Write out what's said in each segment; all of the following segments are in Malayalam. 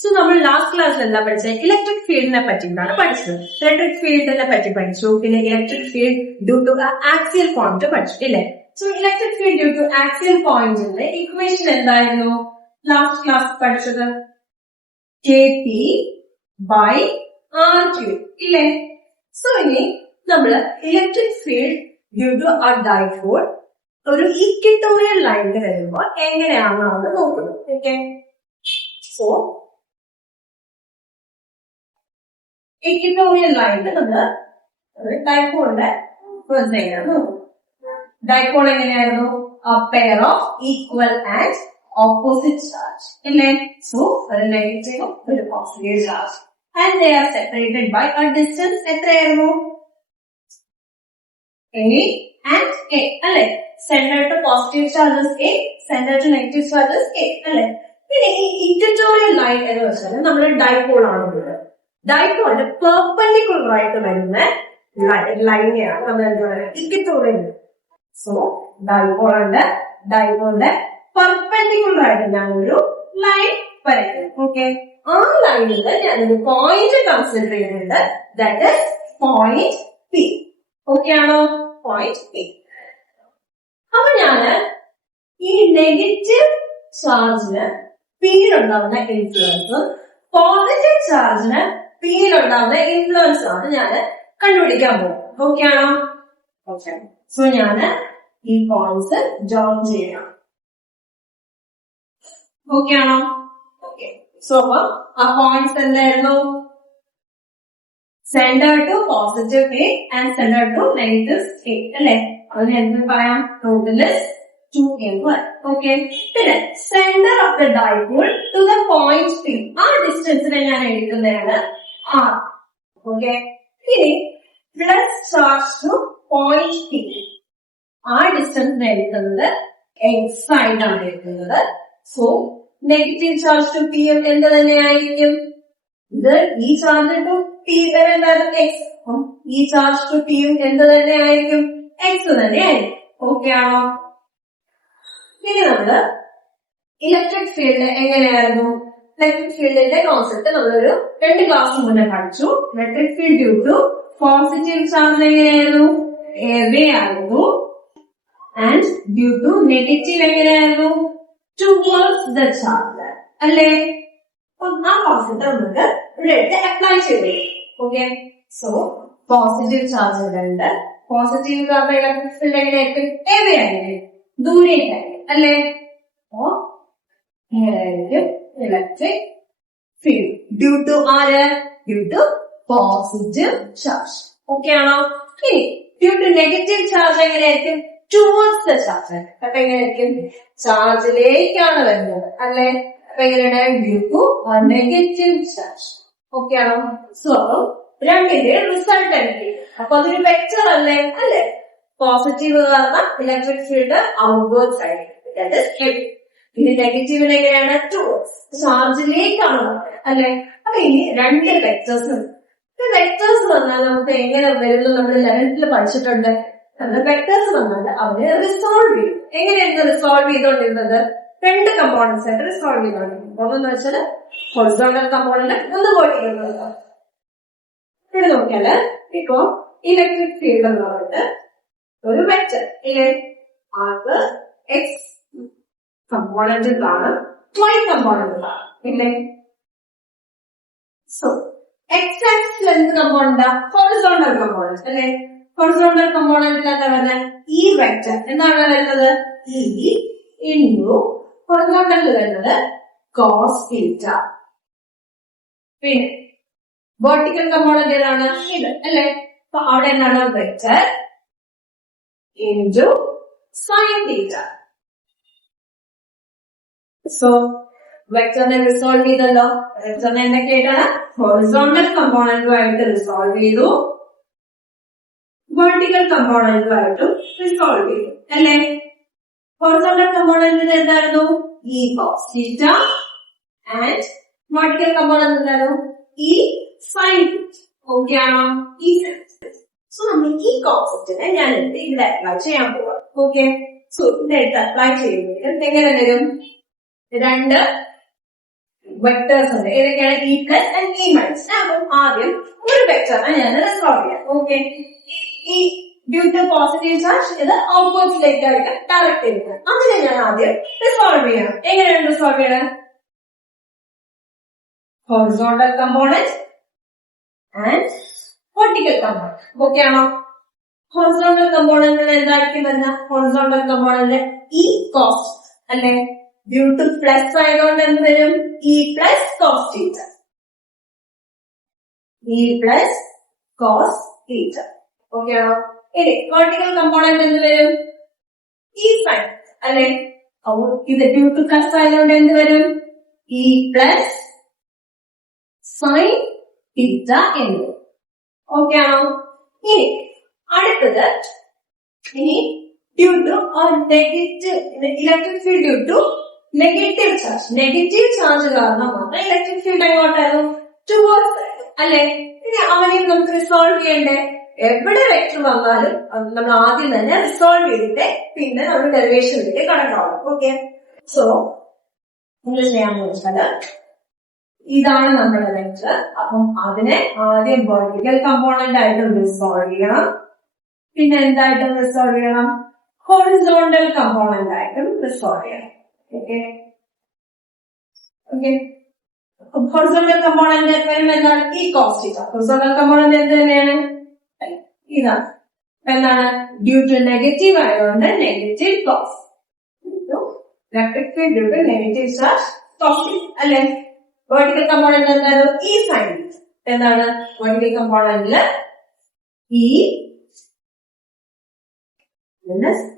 സോ നമ്മൾ ലാസ്റ്റ് ക്ലാസ്സിൽ എന്താ പഠിച്ചത്? ഇലക്ട്രിക് ഫീൽഡിനെ പറ്റിയിട്ടാണ് പഠിച്ചത്. ഇലക്ട്രിക് ഫീൽഡിനെ പറ്റി പഠിച്ചു. പിന്നെ electric field due to axial point പഠിച്ചു ഇല്ലേ? So electric field due to axial പോയിന്റിന്റെ ഇക്വേഷൻ എന്തായിരുന്നു ലാസ്റ്റ് ക്ലാസ് പഠിച്ചത്? KP by R3 ഇല്ലേ? സോ ഇനി നമ്മള് electric field due to a dipole ഒരു ഇക്വിറ്റോറിയൽ ലൈനിൽ വരുമ്പോൾ എങ്ങനെയാണെന്ന് നോക്കണം. ഓക്കെ, സോ ഇക്വിറ്റോറിയൽ ലൈനിൽ നമ്മള് ഡൈപോളിന്റെ നോക്കും. ഡൈപോൾ എങ്ങനെയായിരുന്നു? a pair of equal and opposite charge ഇല്ലേ? സോ ഒരു നെഗറ്റീവ് ഒരു positive charge and they are separated by a distance എത്രയായിരുന്നു? A and A അല്ലെ? Centre to positive charges A, centre to negative charges A അല്ലെ? പിന്നെ ഈ ഇക്വിറ്റോറിയൽ ലൈൻ എന്ന് വെച്ചാൽ നമ്മുടെ ഡൈപോൾ ആണുള്ളത്. ഡൈപോളിന്റെ പെർപെൻഡിക്കുലർ ആയിട്ട് വരുന്ന ലൈനെയാണ് നമ്മൾ എന്താ പറയുക? ഇക്വിറ്റോറിയൽ. സോ ഡൈപോളിന്റെ പെർപെൻഡിക്കുലർ ആയിട്ട് ഞാനൊരു ലൈൻ വരയ്ക്കുന്നു. ഓക്കെ, ആ ലൈനിൽ ഞാനൊരു പോയിന്റ് കൺസിഡർ ചെയ്യുന്നുണ്ട്. That is point P. Okay ആണോ? Point P. അപ്പൊ ഞാന് ഈ നെഗറ്റീവ് ചാർജിന് പിയിലുണ്ടാവുന്ന ഇൻഫ്ലുവൻസും പോസിറ്റീവ് ചാർജിന് പിയിലുണ്ടാവുന്ന ഇൻഫ്ലുവൻസ് ആണ് ഞാൻ കണ്ടുപിടിക്കാൻ പോകും. ഓക്കെ ആണോ? ഓക്കെ, സോ ഞാന് ഈ പോയിന്റ്സ് ജോയിൻ ചെയ്യണം. ഓക്കെ ആണോ? ഓക്കെ, സോ ആ പോയിന്റ്സ് എന്തായിരുന്നു? Centre to positive A and centre to negative A അല്ലെ? അതിന് എന്ത് പറയാം? Total 2A1. ഓക്കെ, പിന്നെ centre of the dipole to the point P, ആ ഡിസ്റ്റൻസിനെ ഞാൻ എടുക്കുന്നതാണ് R. ഓക്കെ, ഇനി plus charge to point P, ആ ഡിസ്റ്റൻസിനെ എടുക്കുന്നത് X ആയിട്ടാണ് എടുക്കുന്നത്. So negative charge to P എന്ത് തന്നെയായിരിക്കും? ഇത് ഈ ചാർജ് ടു പി എന്തായാലും എക്സ്, ഈ ചാർജ് ടു പിയും എന്ത് തന്നെയായിരിക്കും? എക്സ് തന്നെയായിരിക്കും. ഓക്കെ ആണോ? ഇനി നമ്മള് ഇലക്ട്രിക് ഫീൽഡ് എങ്ങനെയായിരുന്നു? ഇലക്ട്രിക് ഫീൽഡിന്റെ കോൺസെപ്റ്റ് നമ്മളൊരു 2 ക്ലാസ് മുന്നേ പഠിച്ചു. Electric field due to positive charge എങ്ങനെയായിരുന്നു? എവേ ആയിരുന്നു. ആൻഡ് ഡ്യൂ ടു നെഗറ്റീവ് എങ്ങനെയായിരുന്നു? ടുവേർഡ്സ് ദ ചാർജ് അല്ലേ? ആ കോൺസെപ്റ്റ് നമുക്ക് ഇവിടെ അപ്ലൈ ചെയ്തു. ഓക്കെ, സോ പോസിറ്റീവ് ചാർജ് ഉണ്ട്. പോസിറ്റീവ് ചാർജ് ഇലക്ട്രിക് ഫീൽഡ് എങ്ങനെയായിരിക്കും? എവേ ആയിരിക്കും, ദൂരേക്കായിരിക്കും അല്ലേ? അപ്പോ ഇങ്ങനെയായിരിക്കും ഇലക്ട്രിക് ഫീൽഡ് ഡ്യൂ ടു ആര്? Due to positive charge. Okay ആണോ? ഇനി ഡ്യൂ ടു നെഗറ്റീവ് ചാർജ് എങ്ങനെയായിരിക്കും? Towards the charge. അപ്പൊ എങ്ങനെയായിരിക്കും? ചാർജിലേക്കാണ് വരുന്നത് അല്ലെ? അപ്പൊ എങ്ങനെയാണ്? Due to negative charge. Okay ആണോ? സോ രണ്ടിന്റെ റിസൾട്ട് എനിക്ക്, അപ്പൊ അതൊരു വെക്ടർ അല്ലേ? അല്ലെ? പോസിറ്റീവ് കാരണം ഇലക്ട്രിക് ഫീൽഡ് ഔട്ട്വേർഡ്സ് ആയിരിക്കും, പിന്നെ നെഗറ്റീവിന് എങ്ങനെയാണ്? ടുവേർഡ്സ്, ചാർജിലേക്കാണ് അല്ലെ? അപ്പൊ ഇനി രണ്ട് വെക്ടേഴ്സ് ഉണ്ട്. വെക്ടേഴ്സ് പറഞ്ഞാൽ നമുക്ക് എങ്ങനെ വരുന്നു? നമ്മൾ 11th പഠിച്ചിട്ടുണ്ട്. വെക്ടേഴ്സ് വന്നാൽ അവര് റിസോൾവ് ചെയ്യും. എങ്ങനെയാണ് റിസോൾവ് ചെയ്തോണ്ടിരുന്നത്? 2 കമ്പോണൻസ് ആയിട്ട് റിസോൾവ് ചെയ്തോണ്ടിരുന്നത്. ഒന്നെന്ന് വെച്ചാൽ ഹൊറിസോണ്ടൽ കമ്പോണന്റ്, ഒന്ന് വേർട്ടിക്കൽ. ഇവിടെ നോക്കിയാല് ഇപ്പോ ഇലക്ട്രിക് ഫീൽഡ് എന്ന് പറഞ്ഞിട്ട് ഒരു വെക്ടർ ഇല്ലേ? അത് എക്സ് കമ്പോണന്റിലാണ്, വൈ കമ്പോണന്റിലാണ് ഇല്ലേ? സോ എക്സ് ആക്സിൽ എന്ത് കമ്പോണന്റാ? ഹൊറിസോണ്ടൽ കമ്പോണന്റ് അല്ലെ? ഹൊറിസോണ്ടൽ കമ്പോണന്റിൽ എന്താ വരുന്നത്? ഈ വെക്ടർ എന്താണ് വരുന്നത്? ഈ ഇൻറ്റു ഹൊറിസോണ്ടലിൽ വരുന്നത് കോസ് തീറ്റ. പിന്നെ വെർട്ടിക്കൽ കമ്പോണന്റ് ഏതാണ്? ഇത് അല്ലെ? അപ്പൊ അവിടെ എന്താണ്? Vector into sine theta. So വെക്ടറിനെ റിസോൾവ് ചെയ്തല്ലോ. വെക്ടറിനെ എന്തൊക്കെയായിട്ടാണ്? ഹൊറിസോണ്ടൽ കമ്പോണന്റുമായിട്ട് റിസോൾവ് ചെയ്തു, വെർട്ടിക്കൽ കമ്പോണന്റുമായിട്ടും റിസോൾവ് ചെയ്തു അല്ലെ? ഹൊറിസോണ്ടൽ കമ്പോണന്റിന് എന്തായിരുന്നു? ഈ cos theta and vertical component എന്തായിരുന്നു? ഈ സൈൻ തീറ്റ. ഓക്കെ ആണോ? ഈ സോ നമ്മൾ ഈ കോൺസെപ്റ്റിനെ ഞാൻ ഇവിടെ അപ്ലൈ ചെയ്യാൻ പോവാം. ഓക്കെ, സോ ഇവിടെ അപ്ലൈ ചെയ്യുന്നത് എങ്ങനെ വരും? 2 വെക്ടേഴ്സ് ഉണ്ട്. ഏതൊക്കെയാണ്? E plus and E minus. അപ്പം ആദ്യം ഒരു വെക്ടറിനെ ഞാൻ സോൾവ് ചെയ്യാം. ഓക്കെ, ഈ ഡ്യൂ ടു പോസിറ്റീവ് ചാർജ് ഇത് ഓപ്പോസിറ്റിലേക്കായിട്ട് ഡയറക്റ്റ് ചെയ്തിട്ടുണ്ട്. അതിനെ ഞാൻ ആദ്യം റിസോൾവ് ചെയ്യണം. എങ്ങനെയാണ് റിസോൾവ് ചെയ്യണം? Horizontal component and vertical component. Okay ആണോ? ഹൊറിസോണ്ടൽ കമ്പോണന്റിന് എന്തായിരിക്കും വരുന്ന? ഹൊറിസോണ്ടൽ കമ്പോണന്റ് ഇ കോസ് അല്ലെ? ഡ്യൂ ടു പ്ലസ് ആയതുകൊണ്ട് എന്ത് വരും? E plus cos theta. E plus cos theta. Okay ആണോ? ഇനി വെർട്ടിക്കൽ കമ്പോണന്റ് എന്ത് വരും? ഇ സൈൻ അല്ലെ? ഇത് ഡ്യൂ ടു പ്ലസ് ആയതുകൊണ്ട് എന്ത് വരും? ഇ പ്ലസ് സൈൻ തീറ്റ എന്ന് വരും. ഓക്കെ ആണോ? ഇനി അടുത്തത്, ഇനി due to negative electric field due to negative charge. Negative charge കാരണം മാത്രം ഇലക്ട്രിക് ഫീൽഡ് എങ്ങോട്ടായിരുന്നു? ടുവേർഡ്സ് അല്ലെ? ഇനി അവനെ നമുക്ക് റിസോൾവ് ചെയ്യണ്ടേ? എവിടെ വെക്ടർ വന്നാലും നമ്മൾ ആദ്യം തന്നെ റിസോൾവ് ചെയ്തിട്ട് പിന്നെ നമ്മൾ ഡെറിവേഷനിലേക്ക് കടക്കാവും. ഓക്കെ, സോ എന്ത് ചെയ്യാന്ന് വെച്ചാൽ ഇതാണ് നമ്മുടെ വെക്ടർ. അപ്പം അതിനെ ആദ്യം വെർട്ടിക്കൽ കമ്പോണന്റ് ആയിട്ടും റിസോൾവ് ചെയ്യണം. പിന്നെ എന്തായിട്ടും റിസോൾവ് ചെയ്യണം? ഹൊറിസോണ്ടൽ കമ്പോണന്റ് ആയിട്ടും റിസോൾവ് ചെയ്യണം. ഓക്കെ ഓക്കെ, ഹൊറിസോണ്ടൽ കമ്പോണന്റ് വരുമ്പോൾ എന്താണ്? ഈ കോസ് തീറ്റ. ഹൊറിസോണ്ടൽ കമ്പോണന്റ് എന്ത് തന്നെയാണ്? ഇതാണ്. എന്താണ്? ഡ്യൂ ടു നെഗറ്റീവ് ആയതുകൊണ്ട് negative cos. Electric field due to negative charge cos അല്ലെ? വെർട്ടിക്കൽ കമ്പോണന്റ് എന്തായിരുന്നു? ഈ സൈൻ. എന്താണ് വെർട്ടിക്കൽ കമ്പോണന്റില്? E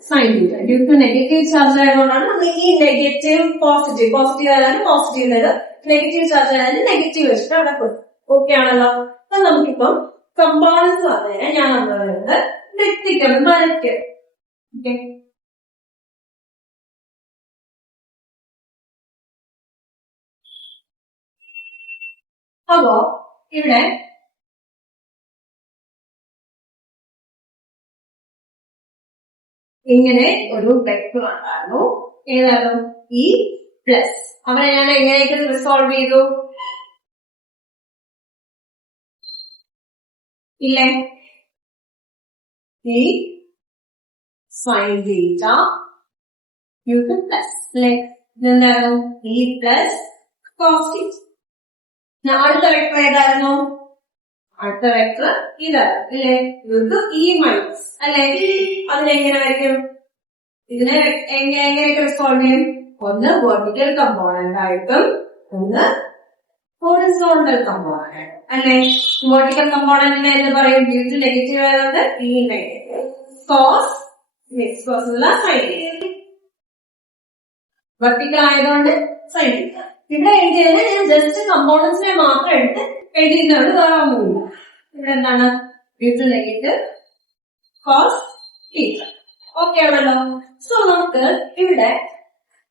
sine theta. Due to negative charge ആയതുകൊണ്ടാണ് നമ്മൾ ഈ നെഗറ്റീവ് പോസിറ്റീവ്, പോസിറ്റീവ് ആയാലും പോസിറ്റീവ് വരും, നെഗറ്റീവ് ചാർജ് ആയാലും നെഗറ്റീവ് വെച്ചിട്ട് അവിടെ കൊടുക്കും. ഓക്കെ ആണല്ലോ? അപ്പൊ നമുക്കിപ്പം കമ്പോണൻസ് പറഞ്ഞാൽ ഞാൻ പറയുന്നത് വ്യക്തികളും വരയ്ക്കും. ഓക്കെ, അപ്പോ ഇവിടെ ഇങ്ങനെ ഒരു വെക്ടർ ഉണ്ടായിരുന്നു. ഏതായിരുന്നു? ഈ പ്ലസ്. അവനെ ഞാൻ എങ്ങനെയൊക്കെ റിസോൾവ് ചെയ്തു? ഇല്ലേ? ഈ സൈൻ തീറ്റ യു പ്ലസ് അല്ലെ? ഇതെന്തായിരുന്നു? ഈ പ്ലസ് കോസ് തീറ്റ. അടുത്ത വെക്ടർ ഏതായിരുന്നു? അടുത്ത വെക്ടർ ഇതായിരുന്നു ഇല്ലേ? ഇത് ഇ മൈനസ് അല്ലെ? അതിനെങ്ങനെ വരയ്ക്കും? ഇതിനെ എങ്ങനെയൊക്കെ റിസോൾവ് ചെയ്യും? ഒന്ന് വെർട്ടിക്കൽ കമ്പോണന്റ് ആയിട്ടും ഒന്ന് ഹൊറിസോണ്ടൽ കമ്പോണന്റ് അല്ലെ? വെർട്ടിക്കൽ കമ്പോണന്റിനെ എന്ന് പറയും? ഡ്യൂ ടു നെഗറ്റീവ് ആയതുകൊണ്ട് ഈ നെഗറ്റീവ് കോസ് സൈൻ. വെർട്ടിക്കൽ ആയതുകൊണ്ട് സൈൻ. ഇവിടെ എഴുതിയത് ഞാൻ ജസ്റ്റ് കമ്പോണൻസിനെ മാത്രം എടുത്ത് എഴുതിയതുകൊണ്ട് വേറെ ഒന്നുമില്ല. ഇവിടെ എന്താണ്? Due to negative cos theta. Okay ആണല്ലോ? സോ നമുക്ക് ഇവിടെ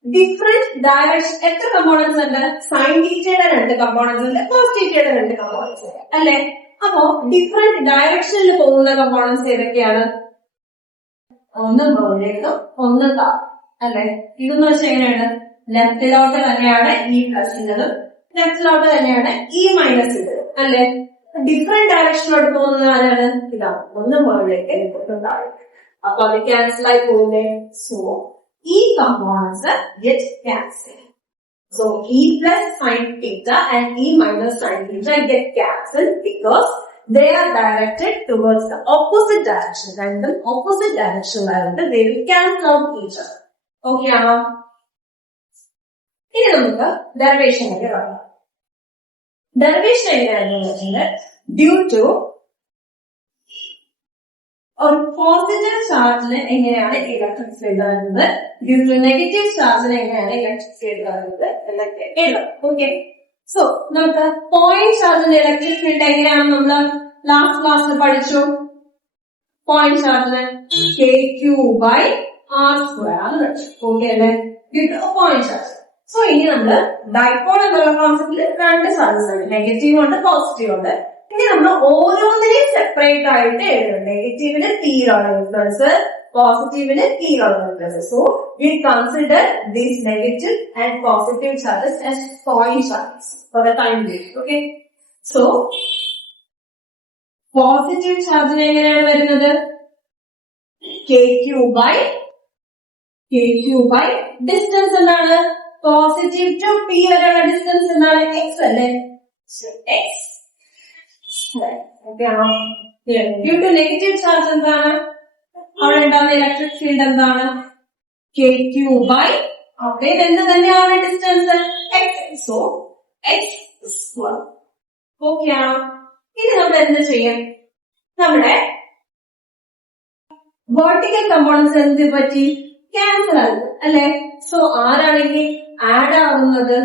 ഡിഫറെന്റ് ഡയറക്ഷൻ എത്ര കമ്പോണൻസ് ഉണ്ട്? സൈൻ തീറ്റയുടെ 2 കമ്പോണൻസ് ഉണ്ട്, കോസ് തീറ്റയുടെ 2 കമ്പോണൻസ് ഉണ്ട് അല്ലെ? അപ്പോ ഡിഫറെന്റ് ഡയറക്ഷനിൽ പോകുന്ന കമ്പോണൻസ് ഏതൊക്കെയാണ്? ഒന്ന് മുകളിലേക്കും ഒന്ന് താഴെ അല്ലെ? ഇതെന്ന് വെച്ചാൽ എങ്ങനെയാണ്? ലെഫ്റ്റിലോട്ട് തന്നെയാണ് ഇ പ്ലസിൻ്റെതും ലെഫ്റ്റിലോട്ട് തന്നെയാണ് ഇ മൈനസിൻ്റെതും അല്ലെ? ഡിഫറെന്റ് ഡയറക്ഷനിലോട്ട് പോകുന്നത് ആരാണ്? ഇതാണ്. ഒന്ന് മുകളിലേക്ക് ഒന്ന് താഴെ. അപ്പൊ അത് ക്യാൻസൽ ആയി പോകുന്നേ. സോ ഈ components get cancel. So E plus sine theta and E minus sine theta get cancel because they are directed towards the opposite direction. രണ്ടും opposite direction ആയതുകൊണ്ട് they will cancel out each other. Okay ആണോ? ഇനി നമുക്ക് ഡെറിവേഷനിലേക്ക് കാണാം. ഡെറിവേഷൻ എങ്ങനെയാണെന്ന് വെച്ചാൽ ഡ്യൂ ടു ഒരു പോസിറ്റീവ് ചാർജിന് എങ്ങനെയാണ് ഇലക്ട്രിക് ഫീൽഡ് വരുന്നത്, ഡ്യൂ ടു നെഗറ്റീവ് ചാർജിന് എങ്ങനെയാണ് ഇലക്ട്രിക് ഫീൽഡ് വരുന്നത് എന്നൊക്കെ എഴുതാം. ഓക്കെ, സോ നമുക്ക് പോയിന്റ് ചാർജിന്റെ ഇലക്ട്രിക് ഫീൽഡ് എങ്ങനെയാണെന്ന് നമ്മൾ ലാസ്റ്റ് ക്ലാസ്സിൽ പഠിച്ചു. പോയിന്റ് ചാർജിന് KQ/R² ആണ് പഠിച്ചു. ഓക്കെ അല്ലേ? Due two point charge. So ഇനി നമ്മള് ഡൈപോൾ എന്നുള്ള കോൺസെപ്റ്റിൽ 2 ചാർജസ് ഉണ്ട്, നെഗറ്റീവ് ഉണ്ട് പോസിറ്റീവ് ഉണ്ട്. ഇനി നമ്മൾ ഓരോന്നിനെയും സെപ്പറേറ്റ് ആയിട്ട് എഴുതണം. നെഗറ്റീവിന് T ആണ് ഇൻഫ്ലുവൻസ്, പോസിറ്റീവിന് P ഉള്ളത്. So we consider these negative and positive charges as point charges for the time being. Okay. So positive ചാർജിന് എങ്ങനെയാണ് വരുന്നത്? KQ by ഡിസ്റ്റൻസ് എന്താണ്? പോസിറ്റീവ് ടു P വരെയുള്ള ഡിസ്റ്റൻസ് എന്താണ്? X അല്ലേ? X. ഓക്കെ ആണോ? ഡ്യൂ ടു നെഗറ്റീവ് ചാർജ് എന്താണ്? അവിടെ ഉണ്ടാകുന്ന ഇലക്ട്രിക് ഫീൽഡ് എന്താണ്? KQ by അവിടെ എന്ത് തന്നെയാണ് distance? X. So X square. Okay ആണോ? ഇനി നമ്മൾ എന്ത് ചെയ്യും? നമ്മുടെ വെർട്ടിക്കൽ കമ്പോണൻസ് എന്ത് പറ്റി? ക്യാൻസൽ ആകുന്നത് അല്ലെ? സോ ആരാണെങ്കിൽ ആഡ് ആവുന്നത്?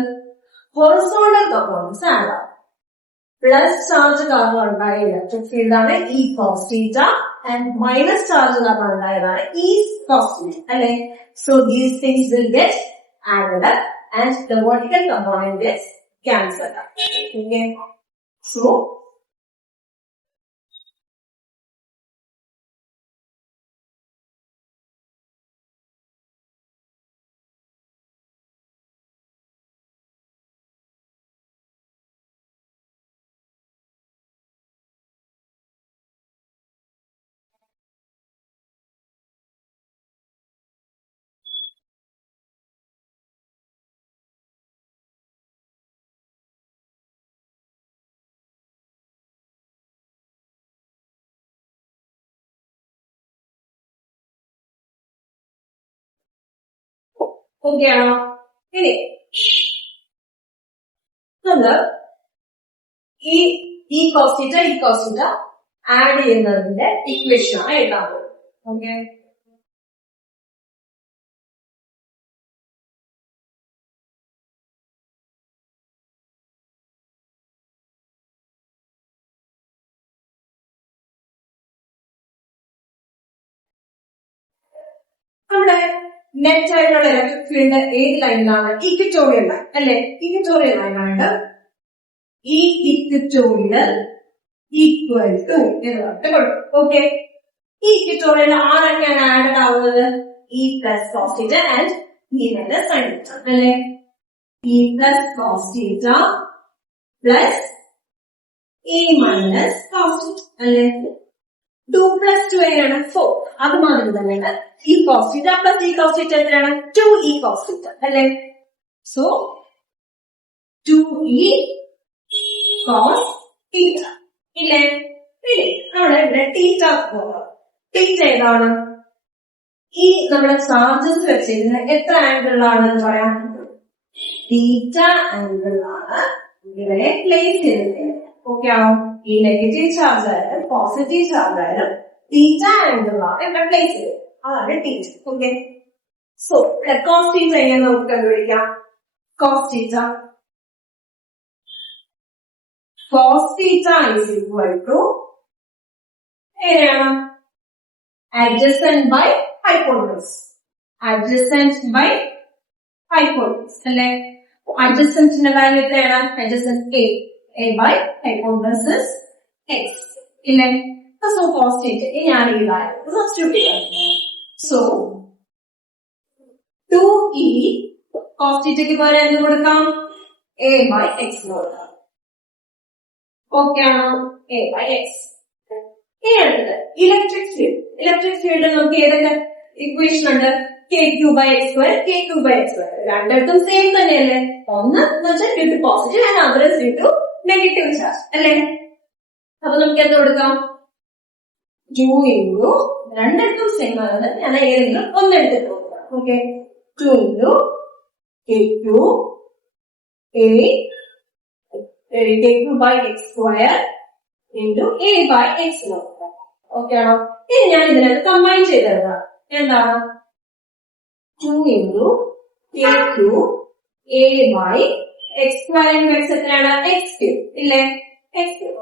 ഹൊറിസോണ്ടൽ കമ്പോണൻസ് ആഡ് ആവും. പ്ലസ് ചാർജ് കാരണം ഉണ്ടായ ഇലക്ട്രിക് ഫീൽഡ് ആണ് E cos θ and minus charge കാരണം ഉണ്ടായതാണ് E cos θ അല്ലെ? So these things will get added up and the vertical component gets cancelled. Okay. So okay ആണോ? ഇനി നമ്മള് ഈ cos θ ആഡ് ചെയ്യുന്നതിന്റെ ഇക്വേഷൻ ആണ് എഴുതാൻ പോകുന്നത്. ഓക്കെ. നമ്മുടെ നെറ്റ് ആയിട്ടുള്ള ഇലക്ട്രിക് ഫീൽഡ് ഏത് ലൈനിലാണ്? ഇക്വറ്റോറിയൽ ലൈൻ അല്ലെ? ഇക്വറ്റോറിയൽ ലൈനായിട്ട് ഈ ഇക്വറ്റോറിയൽ ഈക്വൽ ടു എന്നിട്ട് കൊടുക്കും. ഓക്കെ. ഈ ഇക്വറ്റോറിയൽ ആരൊക്കെയാണ് ആഡഡ് ആവുന്നത്? E plus cos θ and E minus sine θ അല്ലെ? E plus cos θ plus E minus cos θ അല്ലെ? 2 plus 2 എങ്ങനെയാണ്? 4. അതുമാതിരി തന്നെയാണ് E cos θ plus E cos θ എത്രയാണ്? 2E cos θ അല്ലെ? സോ 2E cos θ ഇല്ലേ? ഇല്ലേ? നമ്മുടെ ഇവിടെ തീറ്റ ഏതാണ്? ഈ നമ്മുടെ ചാർജസ് വെച്ചിരുന്ന എത്ര ആംഗിളിലാണെന്ന് പറയാൻ? തീറ്റ ആംഗിളിലാണ് ഇവിടെ പ്ലേസ് ചെയ്തിരിക്കുന്നത്. ഓക്കെ ആണോ? ഈ നെഗറ്റീവ് ചാർജ് ആയാലും പോസിറ്റീവ് ചാർജ് ആയാലും തീറ്റ ആംഗിളിലാണ് ഇവിടെ പ്ലേസ് ചെയ്തത്. അതാണ് theta. Okay. So cos theta എങ്ങനെ നമുക്ക് കണ്ടുപിടിക്കാം? Cos theta is equal to എങ്ങനെയാണ്? adjacent by hypotenuse. adjacent by hypotenuse അല്ലെ? adjacentന്റെ വാല്യൂ എത്രയാണ്? adjacent a by hypotenuse is x ഇല്ലേ? സോ കോസ് തീറ്റ ഞാൻ ഈ വാല്യൂ സബ്സ്റ്റിറ്റ്യൂട്ട് ചെയ്യാം. സോ 2e കോസ് തീറ്റയ്ക്ക് പകരം എന്ത് കൊടുക്കാം? a by x കൊടുക്കാം. ഓക്കെ ആണോ? a by x. ഇനി അടുത്തത് ഇലക്ട്രിക് ഫീൽഡ് നമുക്ക് ഏതൊക്കെ ഇക്വേഷൻ ഉണ്ട്? kq by x square, kq by x square. രണ്ടിടത്തും സെയിം തന്നെയല്ലേ? ഒന്ന് എന്ന് വെച്ചാൽ due to positive and other due to negative charge അല്ലേ? അപ്പൊ നമുക്ക് എന്ത് കൊടുക്കാം? 2 into രണ്ടിടത്തും സെയിം ആണ്. ഞാൻ ഏതെങ്കിലും ഒന്നെടുത്തിട്ട് കൊടുക്കാം. Okay. 2 into kq kq by x square into a by x square. Okay ആണോ? ഇനി ഞാൻ ഇതിനകത്ത് കമ്പൈൻ ചെയ്തെടുക്കാം. എന്താണ്? 2 into kq a by x square into x എത്രയാണ്? x cube ഇല്ലേ? x cube.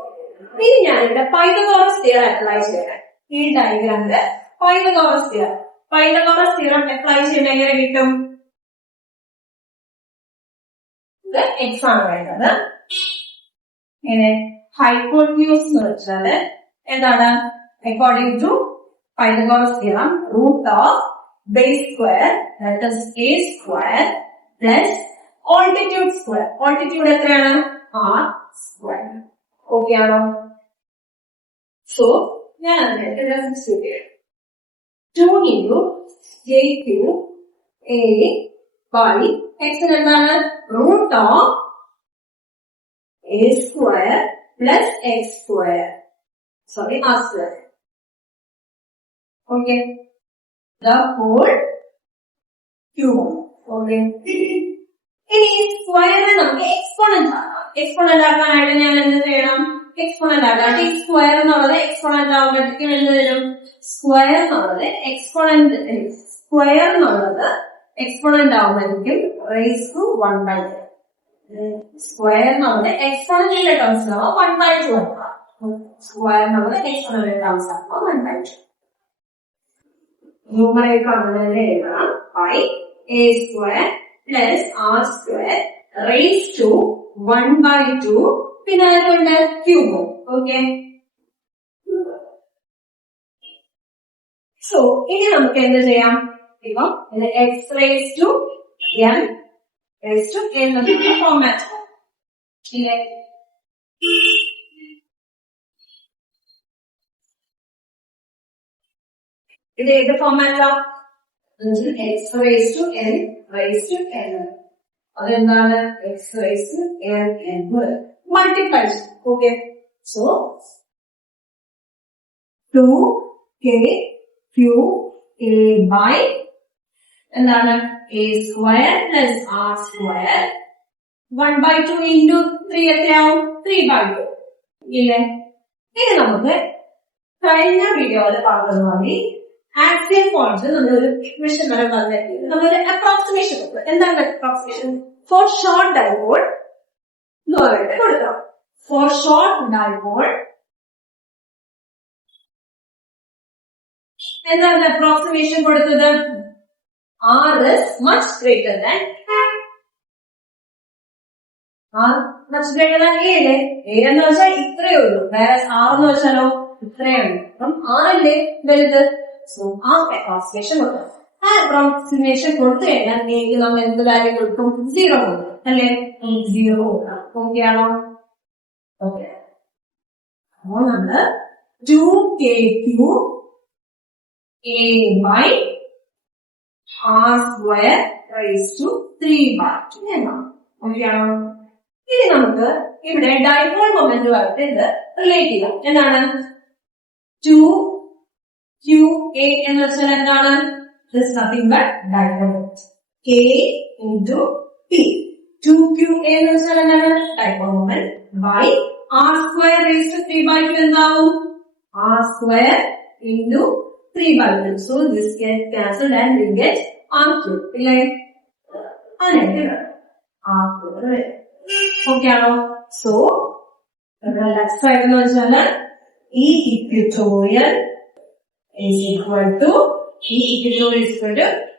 ഇനി ഞാനിവിടെ പൈതഗോറസ് തിയറം അപ്ലൈ ചെയ്യണം. ഈ ഡയഗ്രാമില് പൈതഗോറസ് തിയറം അപ്ലൈ ചെയ്യുന്നത് എങ്ങനെ കിട്ടും? ഇത് x ആണ് വേണ്ടത്. ഇങ്ങനെ ഹൈപ്പോട്ന്യൂസ് എന്ന് വെച്ചാല് എന്താണ്? According to Pythagoras theorem, root of base square, that is a square plus altitude square. Altitude എത്രയാണ്? r square. Okay ആണോ? So, ഞാൻ അതിനെ substitute ചെയ്യാം. 2 into j cube a by x എന്താണ്? root of a square plus x square. Sorry, r square. Okay. The whole cube. Okay. ഇനി സ്ക്വയറിനെ നമുക്ക് എക്സ്പോണന്റ് ആക്കാം. എക്സ്പോണന്റ് ആക്കാനായിട്ട് ഞാൻ എന്ത് ചെയ്യണം? എക്സ്പോണന്റ് ആക്കാം. ഈ സ്ക്വയർ എന്നുള്ളത് എക്സ്പോണന്റ് ആകുമ്പോഴത്തേക്കും എന്ത് വരും? സ്ക്വയർ എന്നുള്ളത് എക്സ്പോണന്റ് ആകുമ്പോഴത്തേക്കും റേസ് ടു 1/2. സ്ക്വയർ എന്നുള്ളത് എക്സ്പോണന്റിന്റെ ടേംസ് ആവുമ്പോൾ 1/2 ആക്കാം. സ്ക്വയർ എന്നുള്ളത് എക്സ്പോണന്റിന്റെ ടേംസ് ആകുമ്പോൾ 1/2. ന്യൂമറേറ്റർ അങ്ങനെ എഴുതണം. By a square plus r square raised to 1/2 പിന്നെ അതുകൊണ്ട് ക്യൂബ്. ഓക്കെ. സോ ഇനി നമുക്ക് എന്ത് ചെയ്യാം? ഇപ്പം x raised to n raised to n എന്ന ഫോർമാറ്റ് ഇല്ലേ? ഇത് ഏത് ഫോർമാറ്റാ? x raised to n raised to n. അതെന്താണ്? x raised to n multiply. Okay. So 2k cube a by എന്താണ്? a square plus r square 1/2 into 3 എത്രയാവും? 3/2 ഇല്ലേ? ഇനി നമുക്ക് കഴിഞ്ഞ വീഡിയോയിൽ പറഞ്ഞത് മതി ആക്സിയൽ പോയിന്റ്സ് നമ്മളൊരു ഇക്വേഷൻ വരെ പറഞ്ഞിട്ട് നമ്മളൊരു അപ്രോക്സിമേഷൻ കൊടുക്കും. എന്താണ് അപ്രോക്സിമേഷൻ? ഫോർ ഷോർട്ട് ഡൈപോൾ എന്ന് പറഞ്ഞിട്ട് കൊടുക്കണം. ഫോർ ഷോർട്ട് ഡൈപോൾ എന്താണ് അപ്രോക്സിമേഷൻ കൊടുത്തത്? r is much greater than r much greater than a അല്ലേ? a എന്ന് വെച്ചാൽ ഇത്രയേ ഉള്ളൂ. വേറെ r എന്ന് വെച്ചാലോ ഇത്രയേ ഉള്ളൂ. അപ്പം r അല്ലേ വലുത്? സോ ആ അപ്രോക്സിമേഷൻ കൊടുക്കണം. ആ അപ്രോക്സിമേഷൻ കൊടുത്തു കഴിഞ്ഞാൽ നിങ്ങൾക്ക് നമ്മൾ എന്ത് വാല്യൂ കൊടുക്കും? 0 കൊടുക്കും അല്ലേ? 0 കൊടുക്കണം. ഓക്കെ ആണോ? ഓക്കെ. അപ്പോൾ നമ്മള് 2k cube a by r square raised to 3/2 എന്നാണ്. ഓക്കെ ആണോ? ഇനി നമുക്ക് ഇവിടെ ഡൈപോൾ മൊമെന്റുമായിട്ട് ഇത് റിലേറ്റ് ചെയ്യാം. എന്താണ്? 2qa എന്ന് വെച്ചാൽ എന്താണ്? This is nothing but dipole moment. K into P. 2qa എന്ന് വെച്ചാൽ എന്താണ്? Dipole moment by r square raised to 3/2 എന്താവും? r square into 3/2. So this gets cancelled and we get r cube. ഇല്ലേ? അങ്ങനെ r cube. ഓക്കെ ആണോ? സോ ലെഫ്റ്റ് സൈഡ് എന്ന് വെച്ചാൽ ഈ equatorial is equal to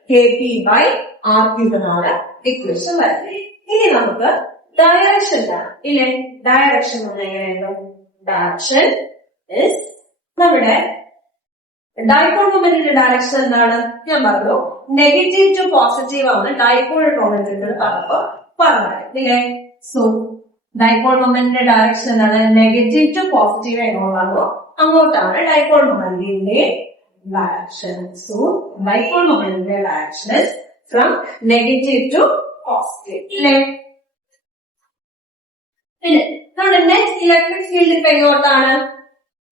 kp by r cube എന്നാണ് ഇക്വേഷൻ വരുന്നത്. ഇനി നമുക്ക് ഡയറക്ഷൻ ഇല്ലേ? ഡയറക്ഷൻ എങ്ങനെയുണ്ടോ? ഡയറക്ഷൻ ഇസ് നമ്മുടെ ഡൈപോൾ മൊമെന്റിന്റെ ഡയറക്ഷൻ എന്താണ്? ഞാൻ പറഞ്ഞു നെഗറ്റീവ് ടു പോസിറ്റീവ് ആണ് ഡൈപോൾ മൊമെന്റിന്റെ പറഞ്ഞത് ഇല്ലേ? സോ ഡൈപോൾ മൊമെന്റിന്റെ ഡയറക്ഷൻ എന്താണ്? നെഗറ്റീവ് ടു പോസിറ്റീവ് എങ്ങോട്ടാണോ അങ്ങോട്ടാണ് ഡൈപോൾ മൊമെന്റിന്റെ ഡയറക്ഷൻ. സോ ഡൈപോൾ മൊമെന്റിന്റെ direction from negative to positive അല്ലേ? പിന്നെ നമ്മുടെ നെറ്റ് ഇലക്ട്രിക് ഫീൽഡ് ഇപ്പൊ എങ്ങോട്ടാണ്?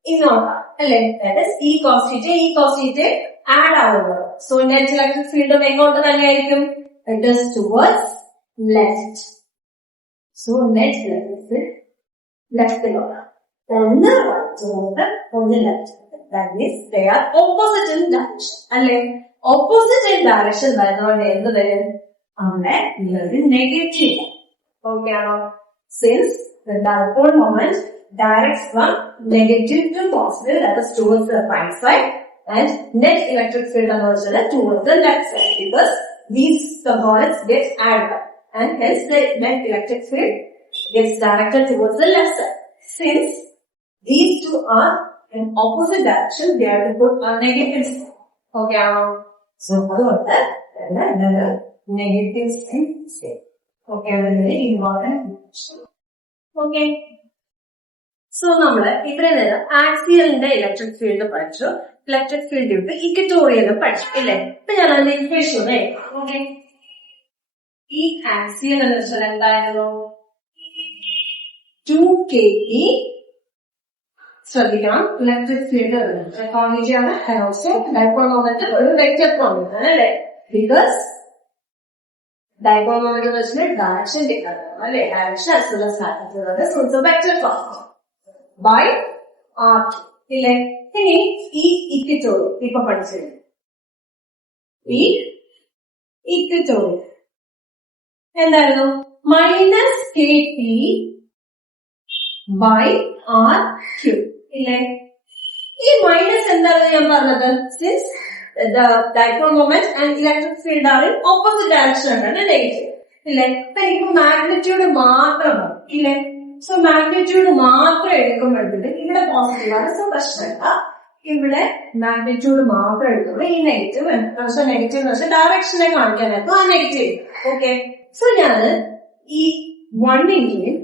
ഇങ്ങോട്ടാണ് അല്ലേ? ഈ കോസ്റ്റീറ്റ് ആഡ് ആവുന്നത്. സോ നെറ്റ് ഇലക്ട്രിക് ഫീൽഡും എങ്ങോട്ട് തന്നെയായിരിക്കും? It is towards left. So net electric field ലെഫ്റ്റിലോട്ടാണ്. ഒന്ന് റൈറ്റിലോട്ട് ഒന്ന് left. That means they are opposite in direction അല്ലേ? ഓപ്പോസിറ്റ് ഇൻ ഡയറക്ഷൻ വരുന്നതുകൊണ്ട് എന്ത് വരും? അവിടെ നെഗറ്റീവ്. ഓക്കെ ആണോ? Since the dipole moment directs from negative to positive, that is towards the right side, and net electric field energy towards the left side, because these components get added up, and hence the net electric field gets directed towards the left side. Since these two are in opposite direction, they have to put a negative sign. Okay, so അതുകൊണ്ട് നെഗറ്റീവ് സൈൻ സെയിം. ഓക്കെ, അതിന്റെ ഇമ്പോർട്ടൻറ്റ്. ഓക്കെ, സോ നമ്മള് ഇത്രയും നേരം ആക്സിയലിന്റെ ഇലക്ട്രിക് ഫീൽഡ് പഠിച്ചു, ഇലക്ട്രിക് ഫീൽഡ് വിട്ട് ഇക്വറ്റോറിയലും പഠിച്ചു ഇല്ലേ? ഇപ്പൊ ഞാൻ അതിന്റെ ഇക്വേഷൻ ഓക്കെ. ഈ ആക്സിയൽ എന്ന് വെച്ചാൽ എന്തായിരുന്നു? 2kE. ശ്രദ്ധിക്കണം, ഇലക്ട്രിക് ഫീൽഡ് കോണിജിയാണ് ഡൈപോൾ മൊമെന്റ് ഒരു വെക്റ്റർ ക്വാണ്ടിറ്റി അല്ലേ? ബിക്കോസ് ഡൈപോൾ മൊമെന്റ് എന്ന് വെച്ചാൽ ഡയറക്ഷൻ ഡിഫറൻസ് അല്ലെ? Direction as well as magnitude. So it's a vector quantity by r2 ഇല്ലേ? ഇനി ഈ ഇക്വറ്റോറിയൽ ഇപ്പൊ പഠിച്ചിരുന്നു. ഈ ഇക്വറ്റോറിയൽ എന്തായിരുന്നു? മൈനസ് KT by r3 ഇല്ലേ? ഈ മൈനസ് എന്താണെന്ന് ഞാൻ പറഞ്ഞത്, since dipole moment and electric field are in opposite direction ആണ് നെഗറ്റീവ് ഇല്ലേ? അപ്പൊ എനിക്ക് മാഗ്നിറ്റ്യൂഡ് മാത്രമാണ് ഇല്ലേ? സോ മാഗ്നിറ്റ്യൂഡ് മാത്രം എടുക്കുമ്പോഴത്തേക്ക് ഇവിടെ പോസിറ്റീവ് ആണ്. സോ പ്രശ്നമില്ല. ഇവിടെ മാഗ്നിറ്റ്യൂഡ് മാത്രം എടുക്കുമ്പോൾ ഈ നെഗറ്റീവ് നെഗറ്റീവ് എന്ന് വെച്ചാൽ ഡയറക്ഷനെ കാണിക്കാനായിരുന്നു ആ നെഗറ്റീവ്. ഓക്കെ, സോ ഞാന് ഈ 1-ന്റെയും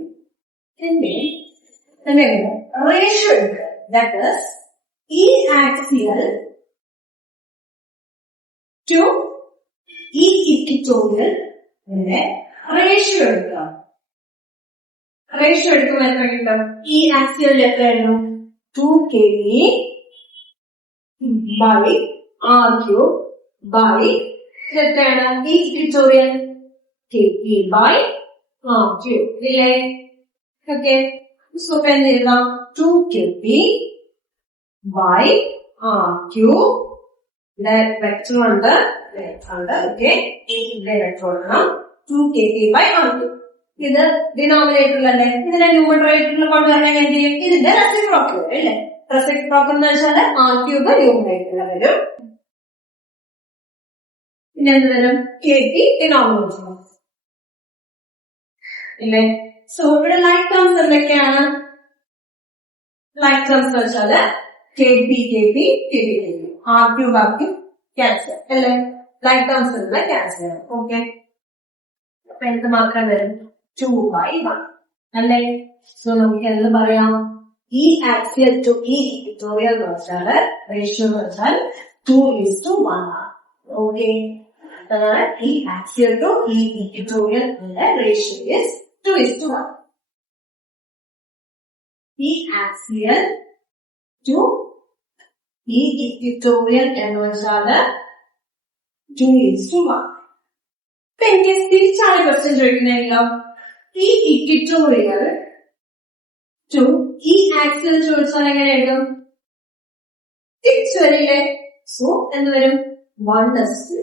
റേഷ്യോ എടുക്കുക. ദാറ്റ് ഈസ് ഈ ആക്സിയൽ ടു ഈ ഇക്വറ്റോറിയൽ റേഷ്യോ എടുക്കുക. റേഷ്യോ എടുക്കുമ്പോൾ എത്ര കിട്ടും? ഈ ആക്സിയലിൽ എത്രയായിരുന്നു? 2kE by r3 by എത്രയാണ്? ഈ ഇക്വറ്റോറിയൽ KE by r3 ഇല്ലേ? ഓക്കെ, സോ എന്ത് എഴുതാം? 2kP by r3 വെക്ടർ ഉണ്ട്. ഓക്കെ, ഇവിടെ വെക്ടർ കൊടുക്കണം. 2kP by r3. ഇത് ഡിനോമിനേറ്ററിലല്ലേ? ഇതിനെ ന്യൂമറേറ്ററിൽ കൊണ്ടുവരണമെങ്കിൽ എന്ത് ചെയ്യും? ഇതിന്റെ റെസിപ്രോക്കൽ അല്ലേ? റെസിപ്രോക്കൽ എന്ന് വെച്ചാൽ r3 ന്യൂമറേറ്ററിൽ വരും. പിന്നെ എന്ത് വരും? KP ഡിനോമിനേറ്റർ ഇല്ലേ? സോ ഇവിടെ ലൈക്ക് ടേംസ് എന്തൊക്കെയാണ്? ലൈക്ക് ടേംസ് വെച്ചാല് KP r3 ക്യാൻസൽ അല്ലേ? Like terms cancel. ഓക്കെ, അപ്പൊ എന്ത് മാർക്കാൻ വരും? 2/1 അല്ലേ? സോ നമുക്ക് എന്ത് പറയാം? ഈ ആക്സിയൽ ടു ഈ ഇക്വറ്റോറിയൽ എന്ന് വെച്ചാല് റേഷ്യോ എന്ന് വെച്ചാൽ 2:1 ആണ്. ഓക്കെ, അതാണ് ഈ ആക്സിയൽ ടു ഈ ഇക്വറ്റോറിയൽ റേഷ്യോ ഇസ് 2:1. ഈ ആക്സിയൽ ടു ഈ ഇക്വറ്റോറിയൽ എന്ന് വെച്ചാല് 2:1. ഇപ്പൊ എനിക്ക് തിരിച്ചാണ് ക്വസ്റ്റ്യൻ ചോദിക്കുന്നതെങ്കിലോ, ഈ ഇക്വറ്റോറിയൽ ടു ഈ ആക്സിയൽ ചോദിച്ചാൽ എങ്ങനെ എഴുതും? തിരിച്ചു വരില്ലേ? സോ എന്ത് വരും? 1:2.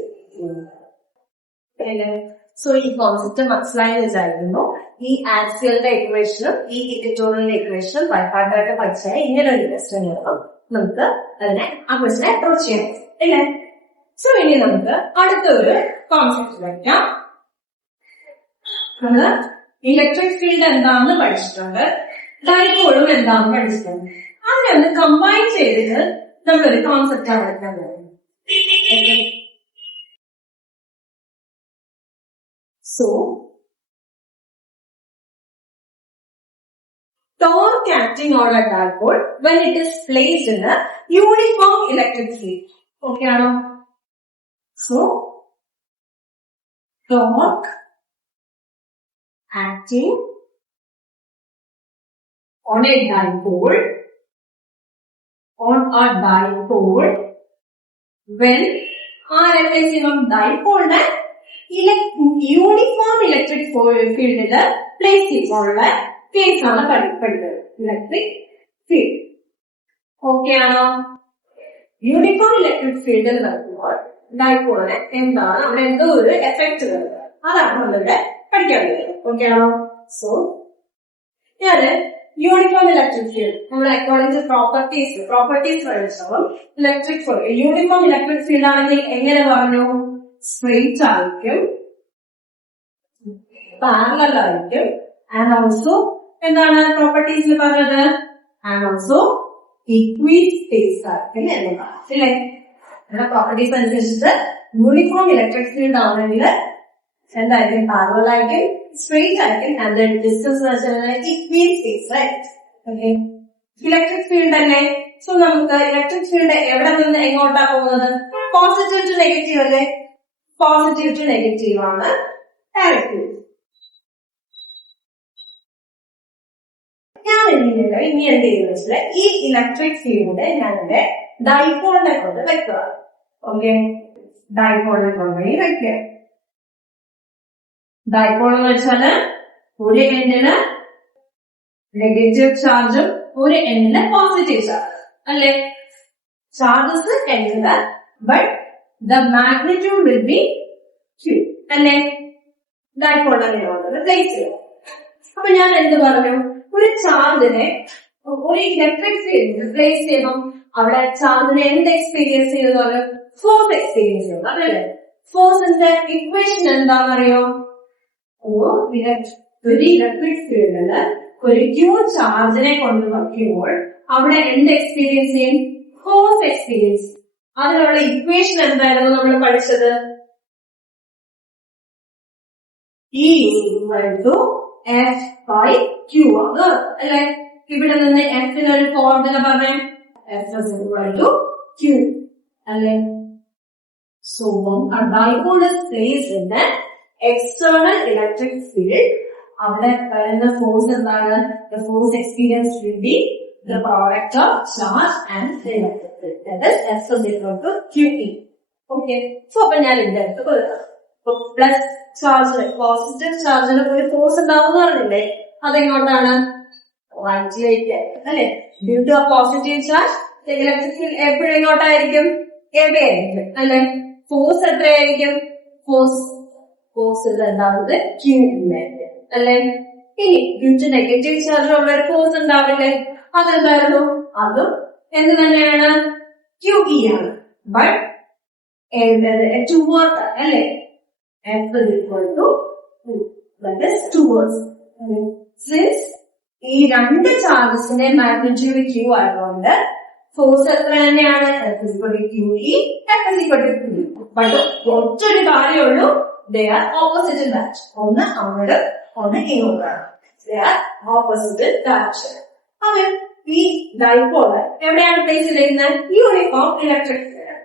സോ ഈ കോൺസെപ്റ്റ് മനസ്സിലായെന്ന് വിചാരിക്കുന്നു. ഈ ആക്സിയലിന്റെ ഇക്വേഷനും ഈ ഇക്വറ്റോറിയലിന്റെ ഇക്വേഷനും ബൈപ്പാർട്ടായിട്ട് പഠിച്ചാൽ ഇങ്ങനെ ഒരു ക്വസ്റ്റ്യൻ എഴുതാം. നമുക്ക് അതിനെ ആ ക്വസ്റ്റ്യനെ അപ്രോച്ച് ചെയ്യാം അല്ലേ? സോ ഇനി നമുക്ക് അടുത്ത ഒരു കോൺസെപ്റ്റ് പഠിക്കാം. നമ്മള് ഇലക്ട്രിക് ഫീൽഡ് എന്താണെന്ന് പഠിച്ചിട്ടുണ്ട്, ഡൈപോളും എന്താണെന്ന് പഠിച്ചിട്ടുണ്ട്. അതിനെ ഒന്ന് കമ്പൈൻ ചെയ്തിട്ട് നമ്മളൊരു കോൺസെപ്റ്റാണ് പഠിക്കാൻ പോകുന്നത്. So torque acting on a dipole when it is placed in a uniform electric field. Okay ആണോ? So torque acting on a dipole when dipole uniform electric ഫീൽഡില് പ്ലേസ് ചെയ്യുമ്പോഴുള്ള കേസാണ് പഠിക്കുന്നത് ഇലക്ട്രിക് ഫീൽഡ്. ഓക്കെ ആണോ? യൂണിഫോം ഇലക്ട്രിക് ഫീൽഡിൽ നടക്കുമ്പോൾ ഡൈപോളിന് എന്താണ് അവിടെ എന്തോ ഒരു എഫക്ട് വരുന്നത്, അതാണ് നമ്മളിവിടെ പഠിക്കാൻ പറ്റുന്നത്. ഓക്കെ ആണോ? സോ ഞാന് യൂണിഫോം ഇലക്ട്രിക് ഫീൽഡ് നമ്മുടെ അക്കോർഡിംഗ് ടു പ്രോപ്പർട്ടീസ് പഠിച്ചപ്പോൾ electric field uniform electric field ആണെങ്കിൽ എങ്ങനെ പറഞ്ഞു? സ്ട്രെയിറ്റ് ആയിരിക്കും, പാരലൽ ആയിരിക്കും, ആൻഡ് ഓൾസോ എന്താണ് പ്രോപ്പർട്ടീസിൽ പറഞ്ഞത്? ആൻഡ് ഓൾസോ ഇക്വിസ്പേസ് ആയിരിക്കും എന്നതാണ് അല്ലേ. നമ്മുടെ പ്രോപ്പർട്ടീസ് അനുസരിച്ചിട്ട് യൂണിഫോം ഇലക്ട്രിക് ഫീൽഡ് ആണെങ്കിൽ എന്തായിരിക്കും, പാരലൽ ആയിരിക്കും, സ്ട്രെയിറ്റ് ആയിരിക്കും, and distance equispace right. Okay, electric field അല്ലേ. സോ നമുക്ക് ഇലക്ട്രിക് ഫീൽഡ് എവിടെ നിന്ന് എങ്ങോട്ടാ പോകുന്നത്, പോസിറ്റീവ് ടു നെഗറ്റീവ് അല്ലേ, പോസിറ്റീവ് ടു നെഗറ്റീവ് ആണ് ഡയറക്റ്റ്. ഞാൻ ഇനി എന്ത് ചെയ്യുന്ന വെച്ചാൽ ഈ ഇലക്ട്രിക് ഫീൽഡ് ഞാനിവിടെ ഡൈപോളിനെ കൊണ്ട് വെക്കുക. ഓക്കെ, ഡൈപോളിനെ കൊണ്ട് വെക്കുക. ഡൈപോൾ എന്ന് വെച്ചാല് ഒരു എൻഡിന് നെഗറ്റീവ് ചാർജും ഒരു എൻഡിന് പോസിറ്റീവ് ചാർജ് അല്ലെ. ചാർജസ് എൻഡില് but the magnitude will be q അല്ലെ. ഡൈപോൾ അങ്ങനെയാണ് പ്ലേസ് ചെയ്യുക. അപ്പൊ ഞാൻ എന്ത് പറഞ്ഞു, ഒരു ചാർജിനെ ഒരു ഇലക്ട്രിക് ഫീൽഡ് പ്ലേസ് ചെയ്യുമ്പോൾ അവിടെ ചാർജിനെ എന്ത് എക്സ്പീരിയൻസ് ചെയ്യുന്നത്, ഫോഴ്സ് എക്സ്പീരിയൻസ് ചെയ്യുന്നത് അതല്ലേ. ഫോഴ്സിന്റെ ഇക്വേഷൻ എന്താണെന്നറിയോ, ഒരു ഇലക്ട്രിക് ഫീൽഡില് ഒരു ക്യൂ ചാർജിനെ കൊണ്ട് വയ്ക്കുമ്പോൾ അവിടെ എന്ത് എക്സ്പീരിയൻസ് ചെയ്യും, ഫോഴ്സ് എക്സ്പീരിയൻസ്. അതിനുള്ള ഇക്വേഷൻ എന്തായിരുന്നു നമ്മൾ പഠിച്ചത്, E = F/Q ആണ് അല്ലെ. ഇവിടെ നിന്ന് എഫിന് ഒരു ഫോർമുല പറഞ്ഞേ, F = Q അല്ലെ. So a dipole is placed in the external electric field. അവിടെ വരുന്ന ഫോഴ്സ് എന്താണ്, the force experienced will be the product of charge and the electric field. That is F = QE. Okay, so അപ്പൊ ഞാൻ ഇവിടെ എടുത്ത് കൊടുക്കാം. പ്ലസ് ചാർജിന്, പോസിറ്റീവ് ചാർജിന് ഒരു ഫോഴ്സ് ഉണ്ടാവുന്ന പറഞ്ഞില്ലേ, അതെങ്ങോട്ടാണ്, റൈറ്റിലേക്ക് അല്ലെ. Due to positive charge electric field എപ്പോഴും എങ്ങോട്ടായിരിക്കും, എവിടെയായിരിക്കും അല്ലെ. ഫോഴ്സ് എത്രയായിരിക്കും, ഫോഴ്സ് ഉണ്ടാവുന്നത് ക്യൂവിലായിരിക്കും അല്ലെ. ഇനി ഡ്യൂ ടു നെഗറ്റീവ് ചാർജ് ഉള്ള ഒരു ഫോഴ്സ് ഉണ്ടാവില്ലേ, അതെന്തായിരുന്നു, അതും എന്ത് തന്നെയാണ്, QE ആണ്. ബട്ട് ടുവേർഡ് അല്ലെ, F = towards. സിൻസ് ഈ രണ്ട് ചാർജസിന്റെ മാഗ്നിറ്റ്യൂഡ് ക്യൂ ആയതുകൊണ്ട് ഫോഴ്സ് എത്ര തന്നെയാണ്, F = QE, F = QE. But ഒറ്റൊരു കാര്യമുള്ളൂ, ദേ ആർ ഓപ്പോസിറ്റ് ഇൻ ദാറ്റ്. ഒന്ന് അങ്ങോട്ട് ഒന്ന് ഇങ്ങോട്ടാണ്, ദേ ആർ ഓപ്പോസിറ്റ് ഡയറക്ഷൻ. അവൻ ഈ ഡൈപോള് എവിടെയാണ് പ്ലേസ് ചെയ്യുന്നത്, യൂണിഫോം ഇലക്ട്രിക് ഫീൽഡ്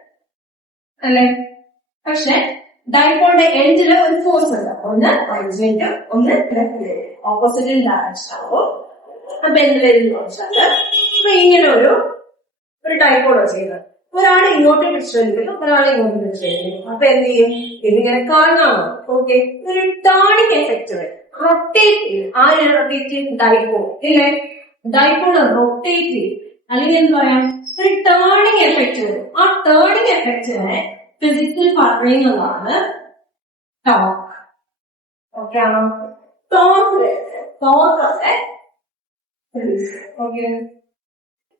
അല്ലെ. പക്ഷെ ഡൈപോളിന്റെ എൻഡില് ഒരു ഫോഴ്സ് ഉണ്ട്, ഒന്ന് റൈറ്റിലേക്കും ഒന്ന് ലെഫ്റ്റിലേക്കും, ഓപ്പോസിറ്റ് ഡയറക്ഷൻ ആവും. അപ്പൊ എന്ത് വരുന്നു വെച്ചാല്, ഇപ്പൊ ഇങ്ങനെ ഒരു ഡൈപോളോ ചെയ്യുന്നത്, ഒരാളെ ഇങ്ങോട്ട് പിടിച്ചിരിക്കുന്നു, ഒരാളെ ഇങ്ങോട്ട് പിടിച്ചിരിക്കുന്നു. അപ്പൊ എന്ത് ചെയ്യും, ഇതിങ്ങനെ കറങ്ങാമോ. ഓക്കെ, ഒരു ടേണിംഗ് എഫക്ട് വരും, റൊട്ടേറ്റ് ചെയ്യും. ആരും റൊട്ടേറ്റ് ചെയ്യും, ഡൈപോൾ ഇല്ലേ. ഡൈപോൾ റൊട്ടേറ്റ് ചെയ്യും, അല്ലെങ്കിൽ എന്ത് പറയാം, ഒരു ടേണിംഗ് എഫക്ട് വരും. ആ ടേണിംഗ് എഫക്റ്റിനെ ഫിസിക്കൽ പറയുന്നതാണ് ടോർക്ക്. ഓക്കെ ആണോ, ടോർക്ക് ടോർക്ക് ഓക്കെ.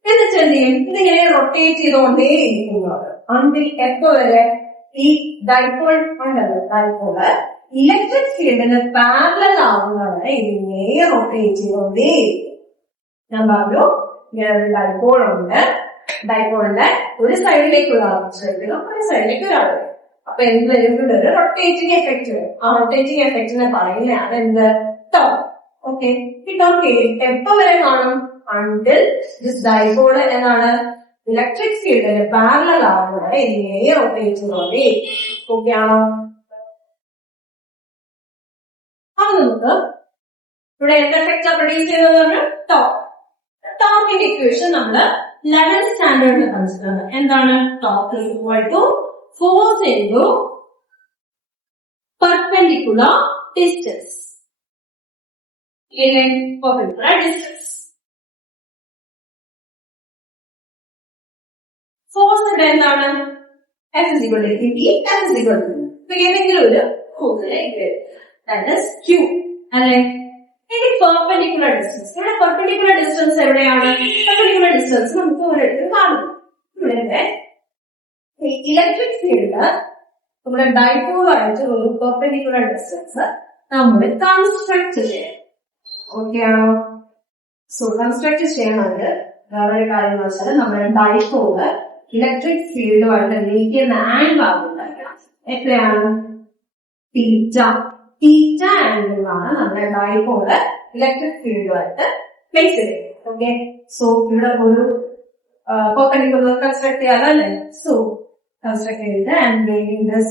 എന്നിട്ട് എന്ത് ചെയ്യും, ഇതിങ്ങനെ റൊട്ടേറ്റ് ചെയ്തുകൊണ്ടേ ഇരിക്കുന്നത് അണ്ടിൽ എപ്പോ വരെ ഈ ഡൈപോൾ ഉണ്ടല്ലോ, ഡൈപോള് ഇലക്ട്രിക് ഫീൽഡിന് പാരലൽ ആവുന്നവരെ ഇതിങ്ങനെ റൊട്ടേറ്റ് ചെയ്തുകൊണ്ടേ ഇരിക്കും. ഞാൻ പറഞ്ഞു ഇങ്ങനെ ഡൈപോൾ ഉണ്ട്, ഡൈപോളിന്റെ ഒരു സൈഡിലേക്ക് ഒരാൾ ശ്രദ്ധിക്കണം, ഒരു സൈഡിലേക്ക് ഒരാൾ വരും. അപ്പൊ എന്ത് വരുന്നത്, ഒരു റൊട്ടേറ്റിംഗ് എഫക്ട് വരും. ആ റൊട്ടേറ്റിംഗ് എഫക്റ്റിനെ പറയുന്നതാണ് എന്ത്, ടോർക്ക്. ഓക്കെ, ഈ ടോർക്ക് എപ്പോ വരെ കാണും, അണ്ടിൽ ദിസ് ഡൈപോള് എന്നാണ് ഇലക്ട്രിക് ഫീൽഡിന് പാരലൽ ആവുന്നത് ഇങ്ങനെ റൊട്ടേറ്റ് ചെയ്തോണ്ടേ. ഓക്കെ ആണോ. അത് നമുക്ക് ഇവിടെ എന്ത് എഫക്റ്റാ പ്രൊഡ്യൂസ് ചെയ്യുന്നത് പറഞ്ഞാൽ ടോർക്ക്. ടോർക്കിന്റെ ഇക്വേഷൻ നമ്മള് 11th സ്റ്റാൻഡേർഡിൽ പഠിച്ചിട്ടുണ്ട്. എന്താണ്, torque = force into perpendicular distance. Perpendicular distance force ഇവിടെ എന്താണ്, F = QE, F = ഏതെങ്കിലും ഒരു Q അല്ലെ. ഇനി പെർപെൻഡിക്കുലർ ഡിസ്റ്റൻസ്, ഇവിടെ പെർപെൻഡിക്കുലർ ഡിസ്റ്റൻസ് എവിടെയാണ്, പെർപെൻഡിക്കുലർ ഡിസ്റ്റൻസ് നമുക്ക് ഒരിടത്ത് കാണും. ഇവിടെ ഇലക്ട്രിക് ഫീൽഡ് നമ്മുടെ ഡൈപോളായിട്ട് ഒരു പെർപെൻഡിക്കുലർ ഡിസ്റ്റൻസ് നമ്മൾ കൺസ്ട്രക്ട് ചെയ്യണം. ഓക്കെ ആണോ. സോ കൺസ്ട്രക്ട് ചെയ്യണമെങ്കിൽ വേറൊരു കാര്യം എന്ന് വെച്ചാൽ നമ്മുടെ ഡൈപോള് ഇലക്ട്രിക് ഫീൽഡുമായിട്ട് റിലേറ്റ് ചെയ്യുന്ന ആംഗിൾ ആണ് ഉണ്ടാക്കണം. എത്രയാണ്? തീറ്റ. തീറ്റ ആംഗിളാണ് നമ്മുടെ ഡൈപോള് ഇലക്ട്രിക് ഫീൽഡുമായിട്ട് പ്ലേസ് ചെയ്യുന്നത്. ഓക്കെ, സോ ഇവിടെ ഒരു perpendicular construct ചെയ്യാനല്ലേ? So construct ചെയ്ത് and making this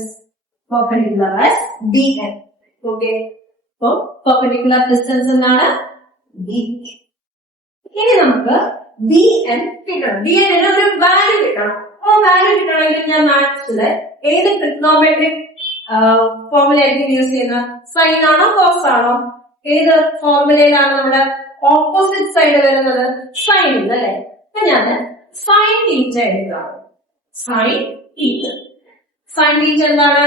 perpendicular as dn. Okay, so perpendicular distance എന്താണ്? d. ഇനി നമുക്ക് dn കിട്ടണം. dn ന് ഒരു വാല്യൂ കിട്ടണം. വാല്യൂ കിട്ടണമെങ്കിൽ ഞാൻ മാത്സില് ഏത് ട്രിഗ്നോമെട്രിക് ഫോർമുല ആയിരിക്കും യൂസ് ചെയ്യുന്നത്? സൈൻ ആണോ കോസ് ആണോ? ഏത് ഫോർമുലയിലാണ് നമ്മുടെ ഓപ്പോസിറ്റ് സൈഡ് വരുന്നത്? സൈൻ അല്ലേ? അപ്പൊ ഞാൻ സൈൻ തീറ്റ എഴുതാണ്. Sine theta. സൈൻ തീറ്റ എന്താണ്?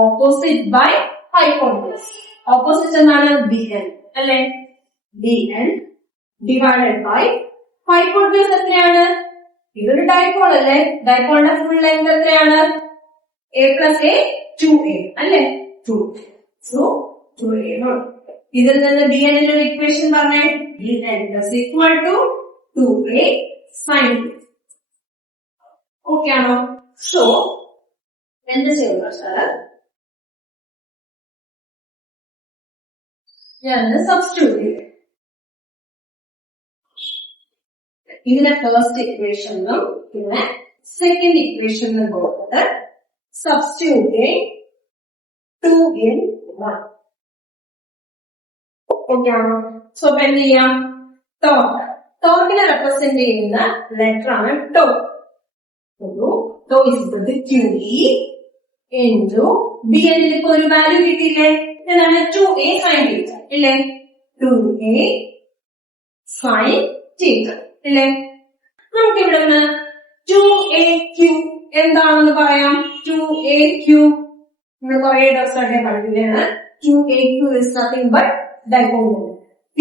Opposite by hypotenuse. ഓപ്പോസിറ്റ് എന്താണ്? bn അല്ലെ? bn ഡിവൈഡഡ് ബൈ ഹൈപ്പോട്ടനസ് എത്രയാണ്? ഇതൊരു ഡൈപോൾ അല്ലേ? ഡൈപോളിന്റെ ഫുൾ ലെങ്ത് എത്രയാണ്? a plus a 2a അല്ലെ? 2. So 2a. ഇതിൽ നിന്ന് bn ന്റെ ഒരു ഇക്വേഷൻ പറഞ്ഞേ. bn is equal to 2a sin. Okay ആണോ? സോ എന്ത് ചെയ്യുന്നു സാർ? ഞാൻ സബ്സ്റ്റിറ്റ്യൂട്ട് ചെയ്യും. ഇതിനെ ഫസ്റ്റ് ഇക്വേഷനിലും പിന്നെ സെക്കൻഡ് ഇക്വേഷനിലും കൊടുത്തിട്ട് സബ്സ്റ്റിറ്റ്യൂട്ട് 2 in 1. ഓക്കെ ആണോ? സോ അപ്പൊ എന്ത് ചെയ്യാം? ടോർക്ക്. ടോർക്കിനെ റെപ്രസെന്റ് ചെയ്യുന്ന ലെറ്റർ ആണ് tau. Tau is QE into bn. ഇപ്പൊ ഒരു വാല്യൂ കിട്ടിയില്ലേ? എന്താണ്? 2a sin θ ഇല്ലേ? 2a sin θ ഇല്ലേ? നമുക്ക് ഇവിടെ നിന്ന് 2aq എന്താണെന്ന് പറയാം. 2aq നമ്മൾ കുറെ ദിവസമായിട്ട് പഠിക്കുന്നതാണ്. 2aq is nothing but dipole p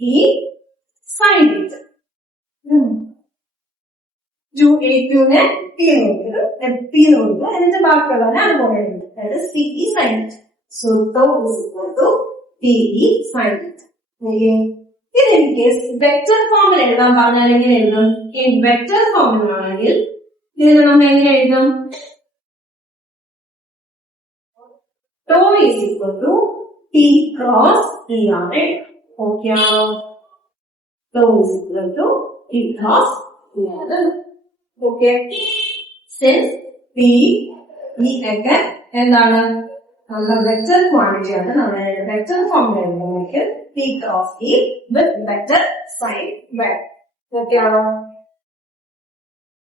e sin θ. 2aq നെ p നോക്കുക എന്നിട്ട് ബാക്കിയുള്ളതാണ് അതുപോലെ എഴുതുന്നത്. അതായത് pe sin θ. So tau is equal to pe sin θ. ഇത് ഇൻ കേസ് വെക്ടർ ഫോമിൽ എഴുതാൻ പറഞ്ഞാൽ എങ്ങനെ എഴുതും? ഈ വെക്ടർ ഫോമിലാണെങ്കിൽ ഇതിന് നമ്മൾ എങ്ങനെ എഴുതും? tau is equal to p cross e ആണ്. ഓക്കെ ആണോ? tau is equal to p cross e ആണ്. ഓക്കെ, സിൻസ് p e ഒക്കെ എന്താണ്? നമ്മുടെ വെക്ടർ ക്വാണ്ടിറ്റി ആണ്. നമ്മുടെ വെക്ടർ ഫോമിൽ എഴുതുന്നതിലേക്ക് p cross e with vector sin y. Okay ആണോ?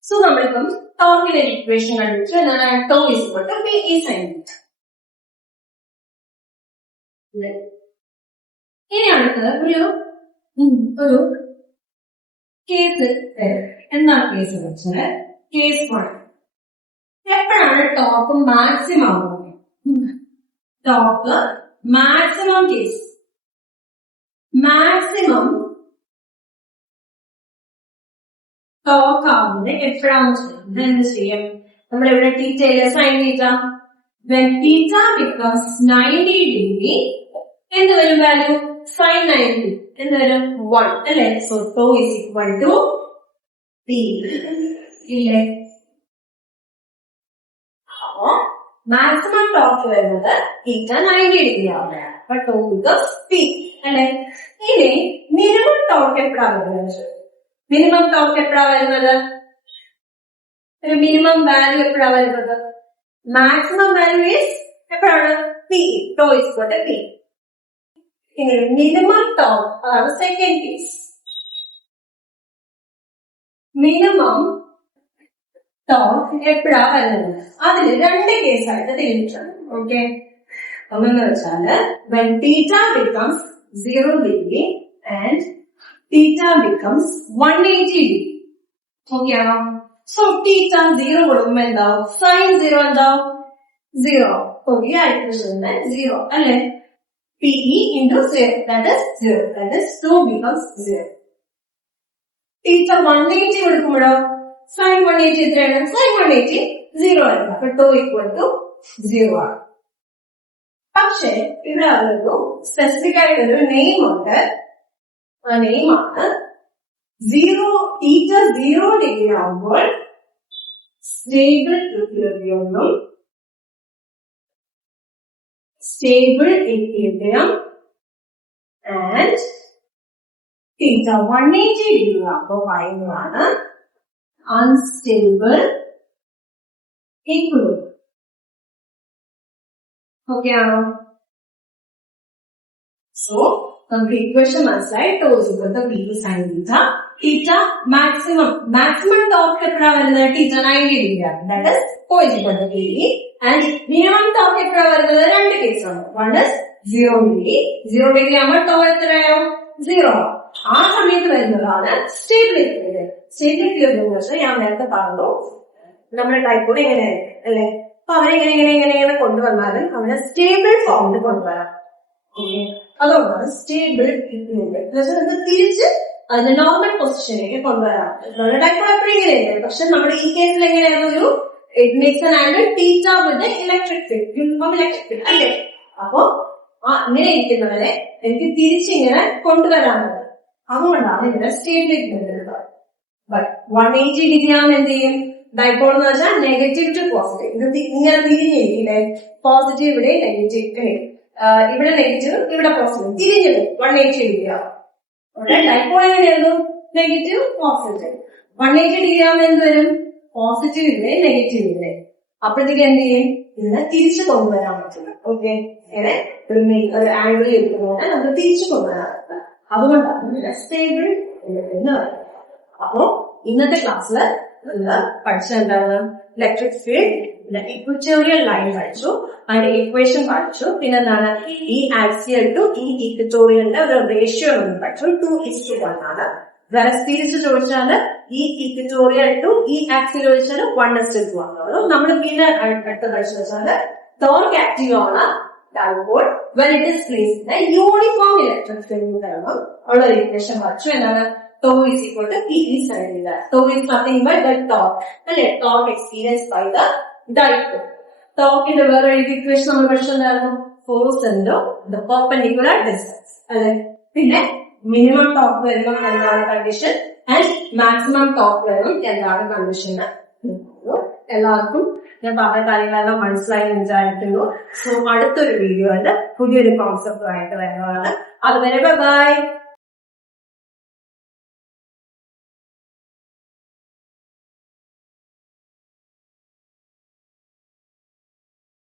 സോ നമ്മളിപ്പം ടോർക്കിന്റെ ഇക്വേഷൻ കണ്ടുപിടിച്ചു. എന്താണ്? tau is equal to p e sin θ. ഇനി അടുത്തത് ഒരു കേസ്. എന്താണ് കേസ് വെച്ചാൽ കേസ് 1. എപ്പോഴാണ് ടോർക്ക് മാക്സിമം ആവുന്നത്? Torque maximum case. Maximum torque ആവുന്നത് എപ്പോഴാണെന്ന് എന്ത് ചെയ്യും? നമ്മളിവിടെ തീറ്റയിലെ sine theta. when theta becomes 90 degree എന്ത് വരും വാല്യൂ? sin 90 എന്ത് വരും? 1 അല്ലെ? So tau is equal to p ഇല്ലേ? അപ്പോ മാക്സിമം ടോർക്ക് വരുന്നത് തീറ്റ 90 ഡിഗ്രി ആവുകയാണ്. അപ്പൊ tau becomes p അല്ലെ? ഇനി മിനിമം ടോർക്ക് എപ്പോഴാണ് വരുന്നത്? മിനിമം ടോർക്ക് എപ്പോഴാണ് വരുന്നത്? ഒരു മിനിമം വാല്യൂ എപ്പോഴാണ് വരുന്നത്? മാക്സിമം വാല്യൂ ഈസ് എപ്പോഴാണ്? p. tau is equal to p. ഇനി മിനിമം ടോർക്ക് അതാണ് സെക്കൻഡ് കേസ്. മിനിമം ടോർക്ക് എപ്പോഴാ വരുന്നത്? അതിന് രണ്ട് കേസായിട്ട് തിരിച്ചാണ്. ഓക്കെ, ഒന്നെന്ന് വെച്ചാല് when theta becomes 0 degree and theta becomes 180 degree. Okay ആണോ? സോ തീറ്റ 0 കൊടുക്കുമ്പോ എന്താവും? സൈൻ 0 എന്താവും? 0. ഈ ആയിട്ട് 0 അല്ലെ? pe into 0 that is 0. That is 2 becomes 0. Theta 180 കൊടുക്കുമ്പോഴോ sign 180 എത്രയാണ്? സൈൻ 180 0 ആണ്. അപ്പൊ tau equal to 0 ആണ്. പക്ഷെ ഇവിടെ ഒരു സ്പെസിഫിക് ആയിട്ടൊരു നെയിം ഉണ്ട്. ആ നെയിമാണ് theta 0 degree ആകുമ്പോൾ stable equilibrium, stable equilibrium, and theta 180 degree ആകുമ്പോൾ പറയുന്നതാണ് unstable equilibrium. Okay ആണോ? So, നമുക്ക് ഇക്വേഷൻ മനസ്സിലായി. Tau is equal to v sin theta. Theta maximum torque എപ്പോഴാ വരുന്നത്? theta 90 degree ആണ്. That is co is equal to v. And minimum torque എപ്പോഴാ വരുന്നത്? രണ്ട് കേസാണ്. One is 0 degree. 0 degree ആകുമ്പോൾ ടോ എത്രയാവും? 0. ആ സമയത്ത് വരുന്നതാണ് സ്റ്റേബിൾ ഇക്വിലിബ്രിയം. സ്റ്റേബിൾ ഇക്വിലിബ്രിയം എന്ന് വെച്ചാൽ ഞാൻ നേരത്തെ പറഞ്ഞു നമ്മുടെ ഡൈപോൾ എങ്ങനെയായിരിക്കും അല്ലെ? അപ്പൊ അവരെങ്ങനെ കൊണ്ടുവന്നാലും അവനെ സ്റ്റേബിൾ ഫോമിൽ കൊണ്ടുവരാം. അതുകൊണ്ടാണ് സ്റ്റേബിൾ ഇക്വിലിബ്രിയം എന്ന് വെച്ചാൽ തിരിച്ച് അതിന്റെ നോർമൽ പൊസിഷനിലേക്ക് കൊണ്ടുവരാം. നമ്മുടെ ഡൈപോൾ എപ്പോഴും ഇങ്ങനെയല്ലേ? പക്ഷെ നമ്മുടെ ഈ കേസിൽ എങ്ങനെയായിരുന്നു? ഒരു it makes an angle theta with electric field, uniform electric field അല്ലേ? അപ്പൊ ഇങ്ങനെ ഇരിക്കുന്നവരെ എനിക്ക് തിരിച്ചിങ്ങനെ കൊണ്ടുവരാനുള്ളത്. അതുകൊണ്ടാണ് ഇവിടെ സ്റ്റേബിൾ ഇക്വിലിബ്രിയം. ബട്ട് 180 ഡിഗ്രി ആവുമ്പോൾ എന്ത് ചെയ്യും? ഡൈപോൾ എന്ന് വെച്ചാൽ നെഗറ്റീവ് ടു പോസിറ്റീവ്. ഇത് ഇങ്ങനെ തിരിഞ്ഞിരിക്കില്ലേ? പോസിറ്റീവ് ഇവിടെ നെഗറ്റീവ്, ഇവിടെ നെഗറ്റീവ് ഇവിടെ പോസിറ്റീവ്, തിരിഞ്ഞത് 180 ഡിഗ്രി ആവും. അവിടെ ഡൈപോൾ എങ്ങനെയായിരുന്നു? Negative positive. 180 ഡിഗ്രി ആവുമ്പോൾ എന്ത് വരും? പോസിറ്റീവ് ഇവിടെ നെഗറ്റീവ് ഇവിടെ. അപ്പോഴത്തേക്ക് എന്ത് ചെയ്യും? ഇതിനെ തിരിച്ചു കൊണ്ടുവരാൻ പറ്റില്ല. ഓക്കെ, ഇങ്ങനെ ഒരു ആംഗിൾ ഇരിക്കുന്നതുകൊണ്ട് നമുക്ക് തിരിച്ചു കൊണ്ടുവരാൻ പറ്റില്ല. അതുകൊണ്ടാണ് സ്റ്റേബിൾ എന്ന് പറയുന്നത്. അപ്പോ ഇന്നത്തെ ക്ലാസ്സില് പഠിച്ച എന്താണ്? ഇലക്ട്രിക് ഫീൽഡ്, ഇക്വറ്റോറിയൽ ലൈൻ പഠിച്ചു, അതിന്റെ ഇക്വേഷൻ പഠിച്ചു. പിന്നെ എന്താണ്? ഈ ആക്സിയൽ ടു ഈ ഇക്വറ്റോറിയലിന്റെ ഒരു റേഷ്യോ എന്ന് പഠിച്ചു. 2:1 ആണ്. വേറെ തിരിച്ച് ചോദിച്ചാല് ഈ ഇക്വറ്റോറിയൽ ടു ഈ ആക്സിയൽ ചോദിച്ചാൽ 1:2 ആണ്. നമ്മൾ പിന്നെ അടുത്ത പഠിച്ചു വെച്ചാല് ടോർക്ക് ആക്റ്റീവ് ആണ് dipole when it is placed in a uniform electric field കാരണം ഉള്ള ഒരു ഇക്വേഷൻ പഠിച്ചു. എന്താണ്? tau is equal to P is sin theta. Tau is nothing but the torque. അല്ലെ? torque experienced by the dipole. Torque-ന്റെ വേറെ ഇക്വേഷൻ നമ്മൾ പഠിച്ചതായിരുന്നു force into the perpendicular distance. അല്ലെ? പിന്നെ മിനിമം ടോർക്ക് വരുമ്പോൾ എന്താണ് കണ്ടീഷൻ ആൻഡ് മാക്സിമം ടോർക്ക് വരുമ്പോൾ എന്താണ് കണ്ടീഷൻ? എല്ലാവർക്കും ഞാൻ പറഞ്ഞ കാര്യങ്ങളെല്ലാം മനസ്സിലായി വിചാരിക്കുന്നു. സോ അടുത്തൊരു വീഡിയോയിൽ പുതിയൊരു കോൺസെപ്റ്റുമായിട്ട് വരുന്നതാണ്. അതുവരെ ബൈ.